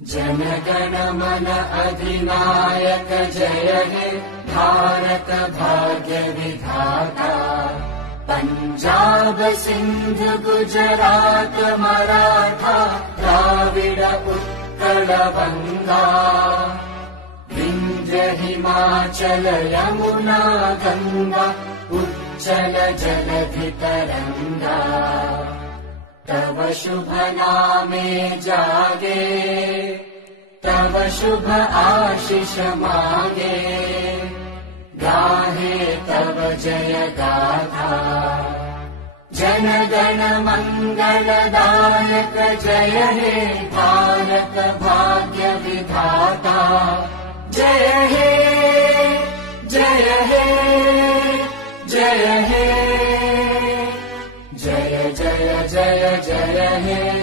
जनगण मन अधिनायक जय हे भारत भाग्य विधाता। पंजाब सिंध गुजरात मराठा द्राविड उत्कल बंगा। विंध्य हिमाचल यमुना गंगा उच्चल जलधि तरंगा। तव शुभ नामे जागे तव शुभ आशीष मागे। गाहे तव जय गाथा जनगण मंगलदायक जय हे भारत भाग्य विधाता। जय हे जय हे जय हे जय जय जय जय हे।